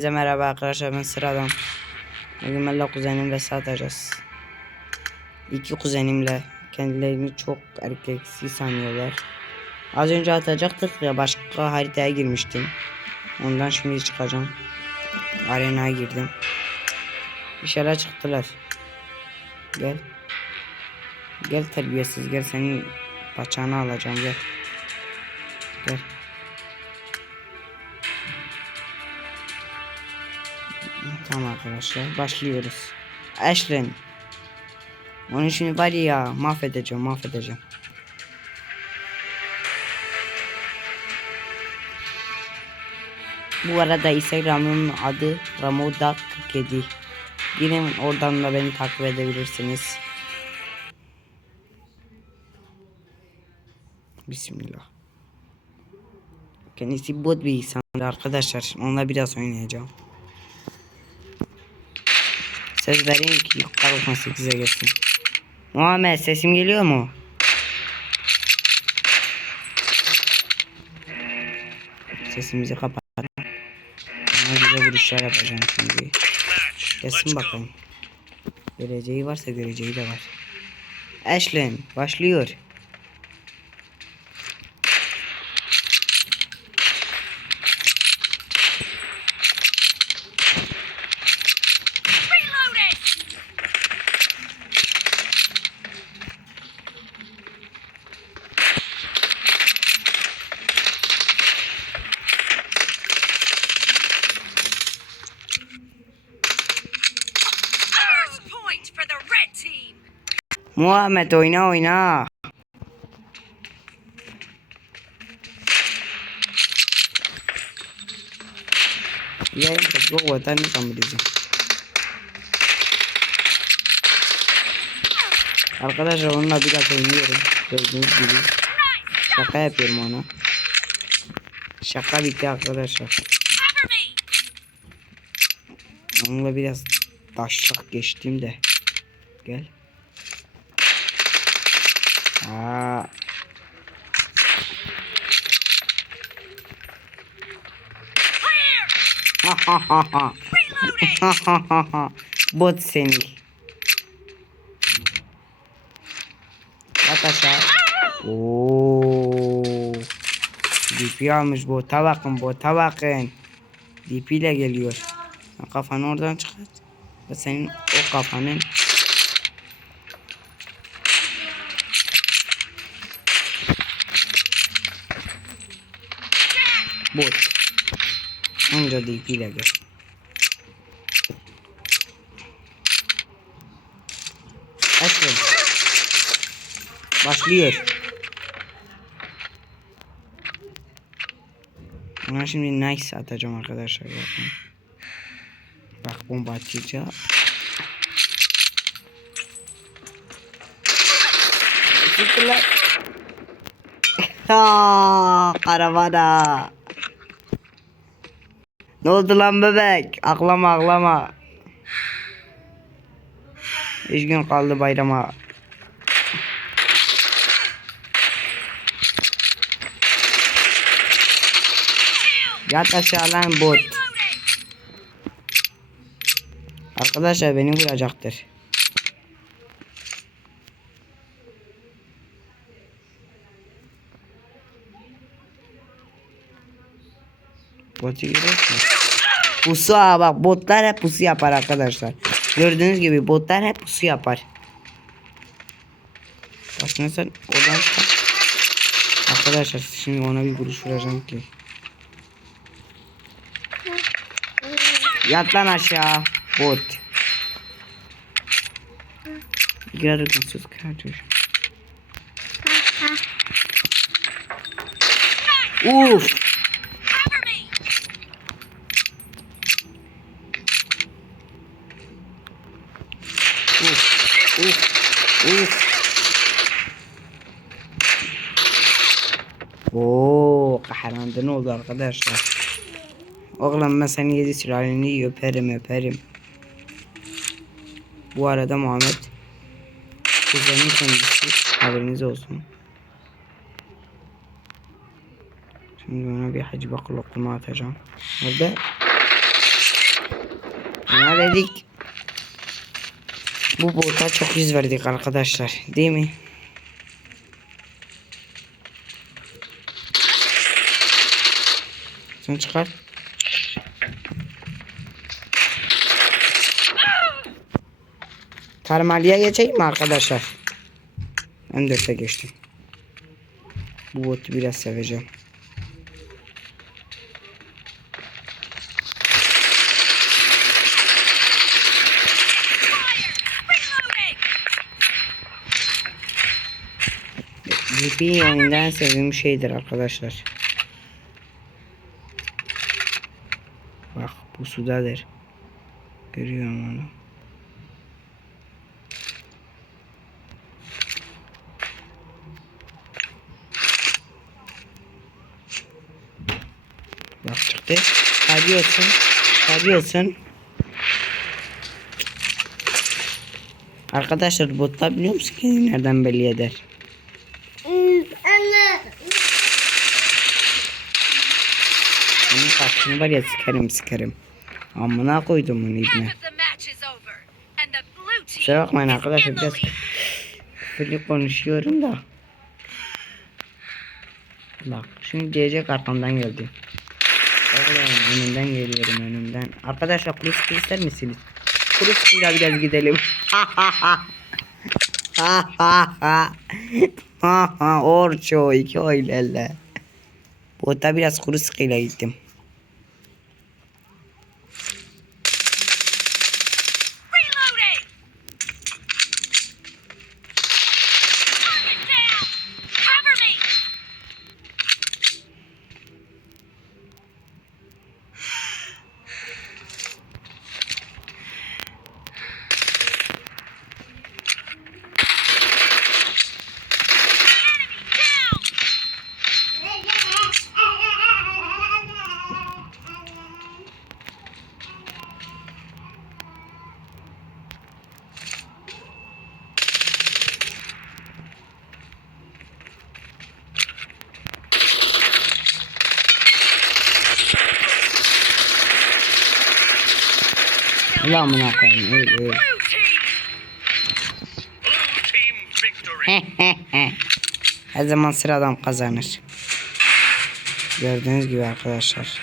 Herkese merhaba arkadaşlar ben Sıradan. Bugün benimle kuzenim ve atacağız. İki kuzenimle kendilerini çok erkeksi sanıyorlar. Az önce atacaktık ya başka haritaya girmiştim. Ondan şimdi çıkacağım. Arenaya girdim. Bir şeyler çıktılar. Gel. Gel terbiyesiz gel senin paçanı alacağım gel. Gel. Tamam arkadaşlar başlıyoruz. Ashlyn. Onun için var ya mahvedeceğim mahvedeceğim. Bu arada Instagram'ın adı Ramoda47. Girin oradan da beni takip edebilirsiniz. Bismillah. Kendisi bot bir insandır arkadaşlar. Onunla biraz oynayacağım. Söz vereyim ki yukarı 98'e gelsin. Muhammed sesim geliyor mu? Sesimizi kapat. Ona güzel vuruşlar yapacağım şimdi. Gelsin bakalım. Göreceği varsa göreceği de var. Ashlyn başlıyor. Muhammed oyna oyna. Ya çok vatanı kambilizi. Arkadaşlar onunla biraz oynuyorum. Gördüğünüz gibi. Şaka yapıyorum ona. Şaka bitti arkadaşlar. Onunla biraz taşak geçtim de. Gel. Aa. Clear. Ha ha ha ha. Reloading. Ha ha ha ha. Bot seni. At aşağı. Oo. DP almış bota bakın bota bakın. DP ile geliyor. Kafanı oradan çıkart. Senin o kafanın bot. Anca DP ile gel. Açın. Başlıyor. Buna şimdi nice atacağım arkadaşlar bakın. Bak bomba atacağım. Teşekkürler. Karavana. Ne oldu lan bebek? Aklama aklama. Üç gün kaldı bayrama. Yat aşağı lan bot. Arkadaşlar beni vuracaktır. Botu görüyorsunuz. Pusu ha bak botlar hep pusu yapar arkadaşlar. Gördüğünüz gibi botlar hep pusu yapar. Aslında sen oradan. Arkadaşlar şimdi ona bir vuruş vuracağım ki. Yat lan aşağı. Bot. Yarın sus kardeşim. Uf. Cover me. Uf. Uf. Uf. Oo, kahraman ne oldu arkadaşlar? Oğlum ben senin yedi sülaleni öperim öperim. Bu arada Muhammed kuzenin kendisi haberiniz olsun. Şimdi ona bir hacı lokma atacağım. Nerede? Buna dedik. Bu bota çok yüz verdik arkadaşlar. Değil mi? Sen çıkar. Termaliye geçeyim mi arkadaşlar? Ben dörtte geçtim. Bu botu biraz seveceğim. GP oyundan sevdiğim şeydir arkadaşlar. Bak bu sudadır. Görüyorum onu. Bak çıktı. Hadi olsun. Hadi olsun. Arkadaşlar botlar biliyor musun kendini nereden belli eder? Bunun kaçını var ya sikerim sikerim. Amına koydum bunu ibne. Kusura bakmayın arkadaşlar biraz küfürlü konuşuyorum da. Bak şimdi diyecek arkamdan geldi. Oğlum önümden geliyorum önümden. Arkadaşlar kuru sıkı ister misiniz? Kuru sıkıyla biraz gidelim. Ha ha ha. Ha ha ha. Ha ha orço iki oylerle. Bota biraz kuru sıkıyla gittim. Ulan amına koyayım. team victory. Her zaman sıradan kazanır. Gördüğünüz gibi arkadaşlar.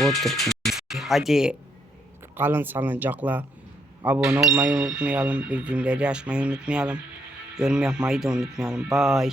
Bottur kendisi. Hadi kalın salıncakla. Abone olmayı unutmayalım. Bildirimleri açmayı unutmayalım. Yorum yapmayı da unutmayalım. Bye.